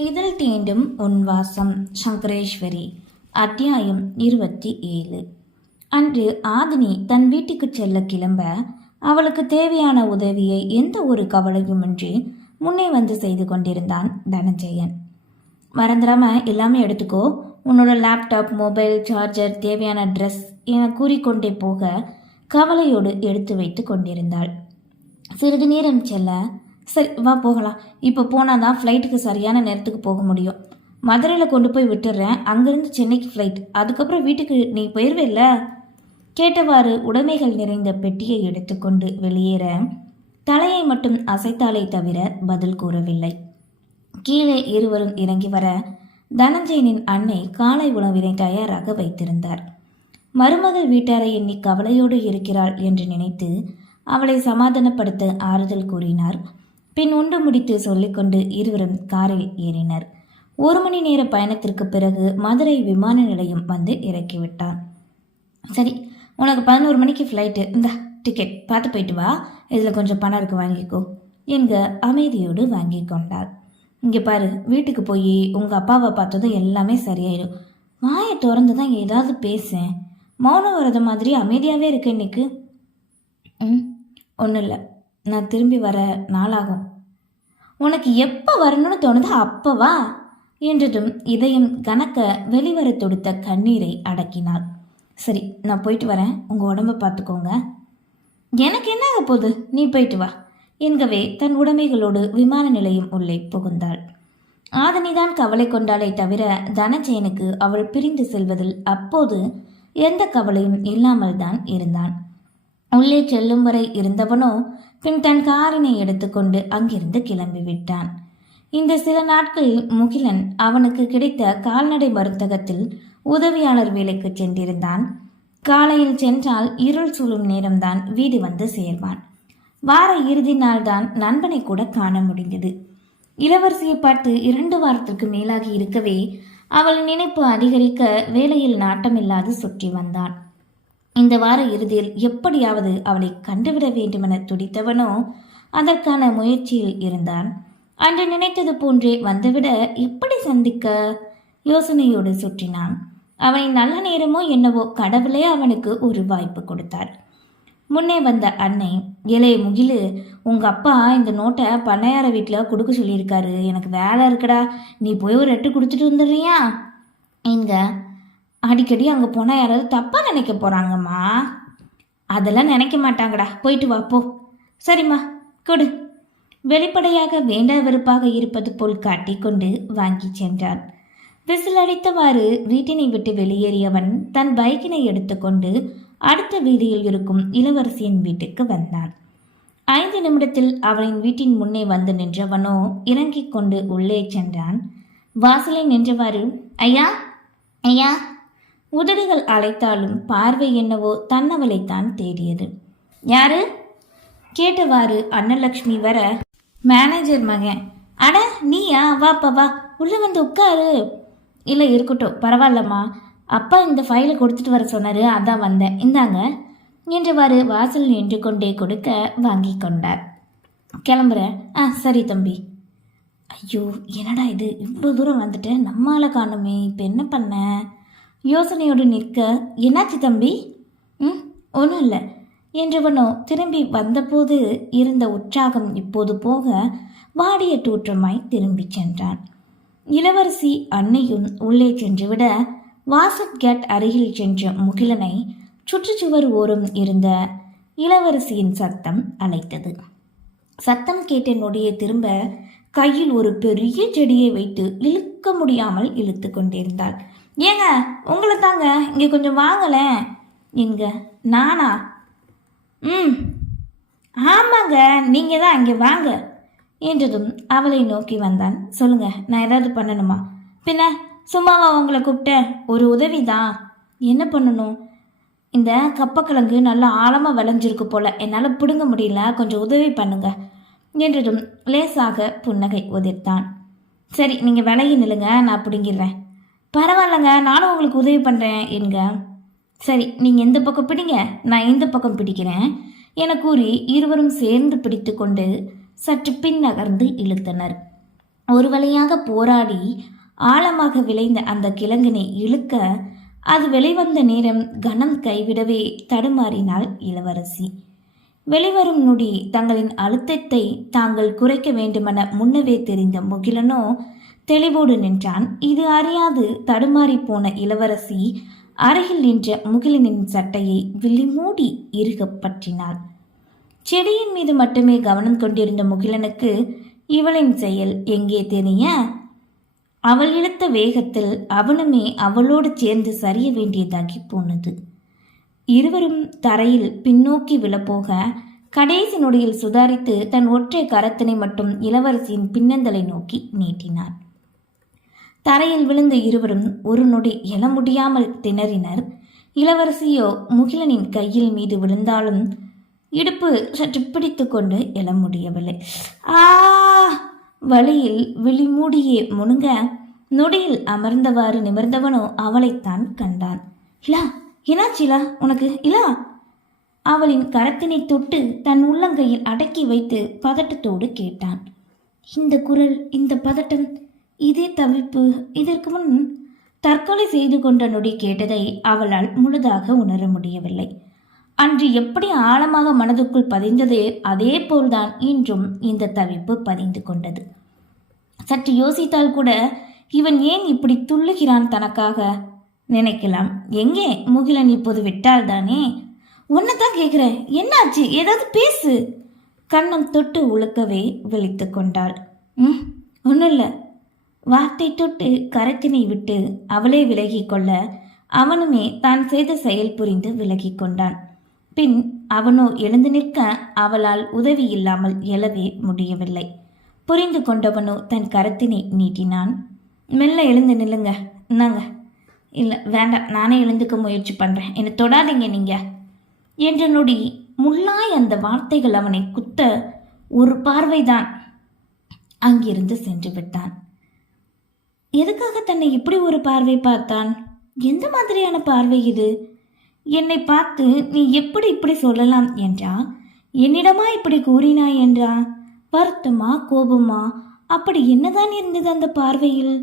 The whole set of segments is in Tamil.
இதில் தீண்டும் உன்வாசம் சங்கரேஸ்வரி. அத்தியாயம் 27. அன்று ஆதினி தன் வீட்டுக்கு செல்ல கிளம்ப அவளுக்கு தேவையான உதவியை எந்த ஒரு கவலையுமின்றி முன்னே வந்து செய்து கொண்டிருந்தான் தனஞ்சயன். மறந்துடாம எல்லாமே எடுத்துக்கோ, உன்னோட லேப்டாப், மொபைல், சார்ஜர், தேவையான ட்ரெஸ் என கூறிக்கொண்டே போக கவலையோடு எடுத்து வைத்து கொண்டிருந்தாள். சிறிது நேரம் செல்ல, சரி வா போகலாம், இப்போ போனால் தான் ஃப்ளைட்டுக்கு சரியான நேரத்துக்கு போக முடியும். மதுரையில் கொண்டு போய் விட்டுடுறேன், அங்கேருந்து சென்னைக்கு ஃப்ளைட், அதுக்கப்புறம் வீட்டுக்கு நீ போயிடுவேல்ல கேட்டவாறு உடைமைகள் நிறைந்த பெட்டியை எடுத்துக்கொண்டு வெளியேற தலையை மட்டும் அசைத்தாலே தவிர பதில் கூறவில்லை. கீழே இருவரும் இறங்கி வர தனஞ்சயனின் அன்னை காலை உணவினை தயாராக வைத்திருந்தார். மருமகள் வீட்டாரை எண்ணி கவலையோடு இருக்கிறாள் என்று நினைத்து அவளை சமாதானப்படுத்த ஆறுதல் கூறினார். பின் உண்டு முடித்து சொல்லிக்கொண்டு இருவரும் காரில் ஏறினர். 1 மணி நேர பயணத்திற்கு பிறகு மதுரை விமான நிலையம் வந்து இறக்கிவிட்டான். சரி, உனக்கு 11 மணிக்கு ஃப்ளைட்டு, இந்த டிக்கெட் பார்த்து போயிட்டு வா, இதில் கொஞ்சம் பணம் இருக்கு வாங்கிக்கோ என்க அமைதியோடு வாங்கி கொண்டார். இங்கே பாரு, வீட்டுக்கு போய் உங்கள் அப்பாவை பார்த்ததும் எல்லாமே சரியாயிடும். வாயை திறந்து தான் ஏதாவது பேசேன், மௌனம் வரத மாதிரி அமைதியாகவே இருக்கு இன்னைக்கு. ஒன்றும் இல்லை, நான் திரும்பி வர நாளாகும். உனக்கு எப்போ வரணும்னு தோணுதோ அப்போ வா என்றதும் இதயம் கனக்க வெளிவர தொடுத்த கண்ணீரை அடக்கினாள். சரி, நான் போயிட்டு வரேன், உங்கள் உடம்பை பார்த்துக்கோங்க. எனக்கு என்ன ஆக போகுது, நீ போயிட்டு வா என்கவே தன் உடைமைகளோடு விமான நிலையம் உள்ளே புகுந்தாள். ஆதனிதான் கவலை கொண்டாலே தவிர தனஞ்சயனுக்கு அவள் பிரிந்து செல்வதில் அப்போது எந்த கவலையும் இல்லாமல் தான் இருந்தான். உள்ளே செல்லும் வரை இருந்தவனோ பின் தன் காரினை எடுத்துக்கொண்டு அங்கிருந்து கிளம்பிவிட்டான். இந்த சில நாட்களில் முகிலன் அவனுக்கு கிடைத்த கால்நடை மருந்தகத்தில் உதவியாளர் வேலைக்கு சென்றிருந்தான். காலையில் சென்றால் இருள் சூழும் நேரம்தான் வீடு வந்து சேர்வான். வார இறுதி நாள்தான் நண்பனை கூட காண முடிந்தது. இளவரசியை பார்த்து 2 வாரத்திற்கு மேலாகி இருக்கவே அவள் நினைப்பு அதிகரிக்க வேலையில் நாட்டமில்லாது சுற்றி வந்தான். இந்த வார இறுதியில் எப்படியாவது அவளை கண்டுவிட வேண்டுமென துடித்தவனோ அதற்கான முயற்சியில் இருந்தான். அன்று நினைத்தது போன்றே வந்துவிட எப்படி சந்திக்க யோசனையோடு சுற்றினான். அவனின் நல்ல நேரமோ என்னவோ கடவுளே அவனுக்கு ஒரு வாய்ப்பு கொடுத்தார். முன்னே வந்த அன்னை, இளைய முகிலு, உங்க அப்பா இந்த நோட்டை பண்ணையார வீட்டில் கொடுக்க சொல்லியிருக்காரு, எனக்கு வேலை இருக்குடா, நீ போய் ஒரு 8 கொடுத்துட்டு வந்துடுறியா எங்க. அடிக்கடி அங்கே போனால் யாராவது தப்பாக நினைக்க போகிறாங்கம்மா. அதெல்லாம் நினைக்க மாட்டாங்கடா, போயிட்டு வா போ. சரிம்மா கொடு. வெளிப்படையாக வேண்ட வெறுப்பாக இருப்பது போல் காட்டிக்கொண்டு வாங்கி சென்றான். விசில் அடித்தவாறு வீட்டினை விட்டு வெளியேறியவன் தன் பைக்கினை எடுத்துக்கொண்டு அடுத்த வீதியில் இருக்கும் இளவரசியின் வீட்டுக்கு வந்தான். 5 நிமிடத்தில் அவளின் வீட்டின் முன்னே வந்து நின்றவனோ இறங்கிக் கொண்டு உள்ளே சென்றான். வாசலில் நின்றவாறு, ஐயா ஐயா உதடுகள் அழைத்தாலும் பார்வை என்னவோ தன்னவளைத்தான் தேடியது. யாரு கேட்டவாறு அன்னலக்ஷ்மி வர, மேனேஜர் மகன். அட நீயா, வாப்பா வா, உள்ள வந்து உட்காரு. இல்லை இருக்கட்டும், பரவாயில்லம்மா, அப்பா இந்த ஃபைலை கொடுத்துட்டு வர சொன்னார், அதான் வந்தேன், இந்தாங்க என்றவாறு வாசல் நின்று கொண்டே கொடுக்க வாங்கி கொண்டார். கிளம்புறேன். சரி தம்பி. ஐயோ என்னடா இது, இவ்வளோ தூரம் வந்துட்டேன், நம்மால காணுமே, இப்போ என்ன பண்ண யோசனையோடு நிற்க, என்னாச்சு தம்பி? ஒன்றும் இல்லை என்றவனோ திரும்பி வந்தபோது இருந்த உற்சாகம் இப்போது போக வாடிய தோற்றமாய் திரும்பி சென்றான். இளவரசி அன்னையும் உள்ளே சென்றுவிட வாசல் கேட் அருகில் சென்ற முகிலனை சுற்றுச்சுவர் ஓரம் இருந்த இளவரசியின் சத்தம் அழைத்தது. சத்தம் கேட்ட நொடியை திரும்ப கையில் ஒரு பெரிய செடியை வைத்து இழுக்க முடியாமல் இழுத்து கொண்டிருந்தாள். ஏங்க உங்களை தாங்க, இங்கே கொஞ்சம் வாங்கலேன் எங்க. நானா? ஆமாங்க, நீங்கள் தான், இங்கே வாங்க என்றதும் அவளை நோக்கி வந்தான். சொல்லுங்க, நான் ஏதாவது பண்ணணுமா? பின்ன சும்மாவா உங்களை கூப்பிட்டேன், ஒரு உதவி தான். என்ன பண்ணணும்? இந்த கப்பக்கிழங்கு நல்லா ஆழமாக விளைஞ்சிருக்கு போல, என்னால் பிடுங்க முடியல, கொஞ்சம் உதவி பண்ணுங்க என்றதும் லேசாக புன்னகை உதிர்த்தான். சரி, நீங்கள் விலகி நில்லுங்க, நான் பிடுங்கிடுறேன். பரவாயில்லைங்க, நானும் உங்களுக்கு உதவி பண்ணுறேன் என்க. சரி, நீங்கள் எந்த பக்கம் பிடிங்க, நான் இந்த பக்கம் பிடிக்கிறேன் என கூறி இருவரும் சேர்ந்து பிடித்து கொண்டு சற்று பின் நகர்ந்து இழுத்தனர். ஒரு வழியாக போராடி ஆழமாக விளைந்த அந்த கிழங்கினை இழுக்க அது வெளிவந்த நேரம் கனம் கைவிடவே தடுமாறினாள் இளவரசி. வெளிவரும் நொடி தங்களின் அழுத்தத்தை தாங்கள் குறைக்க வேண்டுமென முன்னவே தெரிந்த முகிலனோ தெளிவோடு நின்றான். இது அறியாது தடுமாறி போன இளவரசி அருகில் நின்ற முகிலனின் சட்டையை விழி மூடி இறுகப் பற்றினாள். செடியின் மீது மட்டுமே கவனம் கொண்டிருந்த முகிலனுக்கு இவளின் செயல் எங்கே தெரிய, அவள் இழுத்த வேகத்தில் அவனுமே அவளோடு சேர்ந்து சரிய வேண்டியதாகி போனது. இருவரும் தரையில் பின்னோக்கி விழப்போக கடைசி நொடியில் சுதாரித்து தன் ஒற்றை கரத்தினை மட்டும் இளவரசியின் பின்னந்தலை நோக்கி நீட்டினார். தரையில் விழுந்த இருவரும் ஒரு நொடி எழ முடியாமல் திணறினர். இளவரசியோ முகிலனின் கையில் மீது விழுந்தாலும் இடுப்பு சற்று பிடித்து கொண்டு எழ முடியவில்லை. ஆ வழியில் விழி மூடியே முணுங்க நொடியில் அமர்ந்தவாறு நிமிர்ந்தவனோ அவளைத்தான் கண்டான். இலா, என்னாச்சிலா உனக்கு? இலா, அவளின் கரத்தினை தொட்டு தன் உள்ளங்கையில் அடக்கி வைத்து பதட்டத்தோடு கேட்டான். இந்த குரல், இந்த பதட்டம், இதே தவிப்பு இதற்கு முன் தற்கொலை செய்து கொண்ட நொடி கேட்டதை அவளால் முழுதாக உணர முடியவில்லை. அன்று எப்படி ஆழமாக மனதுக்குள் பதிந்ததே அதே போல்தான் இன்றும் இந்த தவிப்பு பதிந்து கொண்டது. சற்று யோசித்தால் கூட இவன் ஏன் இப்படி துள்ளுகிறான் தனக்காக நினைக்கலாம். எங்கே முகிலன் இப்போது விட்டால் தானே. உன்னைத்தான் கேட்குறேன், என்னாச்சு? ஏதாவது பேசு. கண்ணம் தொட்டு உழுக்கவே விழித்து கொண்டாள். ஒன்றும் இல்லை. வார்த்தை தொட்டு கரத்தினை விட்டு அவளே விலகி கொள்ள அவனுமே தான் செய்த செயல் புரிந்து விலகி கொண்டான். பின் அவனோ எழுந்து நிற்க அவளால் உதவி இல்லாமல் எழவே முடியவில்லை. புரிந்து கொண்டவனோ தன் கரத்தினை நீட்டினான். மெல்ல எழுந்து நில்லுங்க. என்னங்க? இல்லை வேண்டாம், நானே எழுந்துக்க முயற்சி பண்ணுறேன், என்னை தொடாதீங்க நீங்க என்ற நொடி முள்ளாய் அந்த வார்த்தைகள் அவனை குத்த ஒரு பார்வைதான் அங்கிருந்து சென்று விட்டான். எதுக்காக தன்னை இப்படி ஒரு பார்வை பார்த்தான்? எந்த மாதிரியான பார்வை இது? என்னை பார்த்து நீ எப்படி இப்படி சொல்லலாம் என்றா? என்னிடமா இப்படி கூறினாய் என்றா? வருத்தமா, கோபமா, அப்படி என்னதான் இருந்தது அந்த பார்வையில்?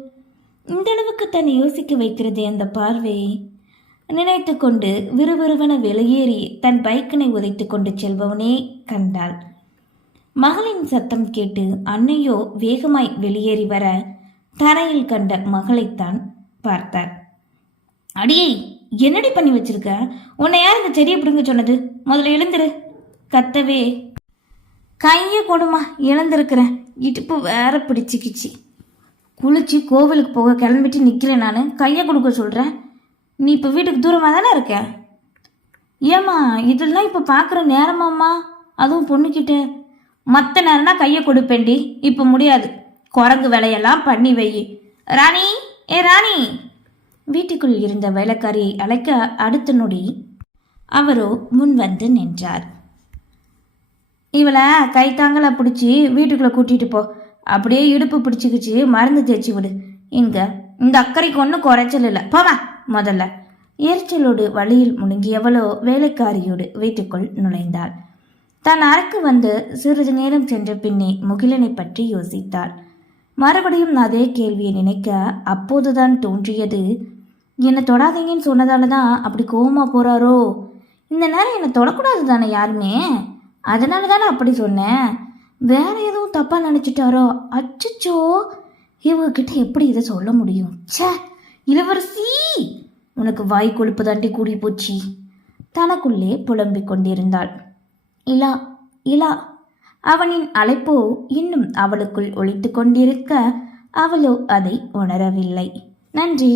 இந்த அளவுக்கு தன்னை யோசிக்க வைக்கிறது அந்த பார்வை. நினைத்து கொண்டு விறுவிறுவென வெளியேறி தன் பைக்கினை உதைத்து கொண்டு செல்பவனே கண்டாள். மகளின் சத்தம் கேட்டு அன்னையோ வேகமாய் வெளியேறி வர தரையில் கண்ட மகளைத்தான் பார்த்தார். அடியை, என்னடி பண்ணி வச்சிருக்க? உன்னை யார் இந்த செடியை பிடுங்க சொன்னது? முதல்ல எழுந்துரு. கத்தவே, கையை கொடுமா, எழுந்திருக்கிறேன். இடுப்பு வேற பிடிச்சிக்கிச்சு. குளிச்சு கோவிலுக்கு போக கிளம்பிட்டு நிற்கிறேன். நான் கையை கொடுக்க சொல்கிறேன். நீ இப்போ வீட்டுக்கு தூரமாக தானே இருக்க? ஏம்மா, இதெல்லாம் இப்போ பார்க்குற நேரமாம்மா? அதுவும் பொண்ணுக்கிட்ட. மற்ற நேரம்னா கையை கொடுப்பேண்டி, இப்போ முடியாது. குரங்கு வேலையெல்லாம் பண்ணி வை. ராணி, ஏ ராணி! வீட்டுக்குள் இருந்த வேலைக்காரியை அழைக்க அடுத்த நொடி அவரோ முன் வந்து நின்றார். இவளை கைத்தாங்கள பிடிச்சி வீட்டுக்குள்ளே கூட்டிகிட்டு போ. அப்படியே இடுப்பு பிடிச்சிக்கிச்சு மருந்து தேய்ச்சி விடு. இங்க இந்த அக்கறைக்கு ஒன்றும் குறைச்சல் இல்லை. போவா முதல்ல. எரிச்சலோடு வழியில் முழுங்கியவளோ வேலைக்காரியோடு வீட்டுக்குள் நுழைந்தாள். தன் அறைக்கு வந்து சிறிது நேரம் சென்ற பின்னே முகிலனை பற்றி யோசித்தாள். மறுபடியும் அதே கேள்வியை நினைக்க அப்போதுதான் தோன்றியது, என்னை தொடாதீங்கன்னு சொன்னதால தான் அப்படி கோவமா போறாரோ? இந்த நேரம் என்னை தொடக்கூடாது தானே யாருமே, அதனால தானே அப்படி சொன்னேன். வேற எதுவும் தப்பா நினைச்சிட்டாரோ? அச்சச்சோ, இவகிட்ட எப்படி இதை சொல்ல முடியும்? ச்சே, இளவரசி, உனக்கு வாய் கொழுப்பு தாண்டி கூடி போச்சு. தனக்குள்ளே புலம்பிக் கொண்டிருந்தாள். இலா, இலா. அவனின் அழைப்போ இன்னும் அவளுக்குள் ஒலித்து கொண்டிருக்க அவளோ அதை உணரவில்லை. நன்றி.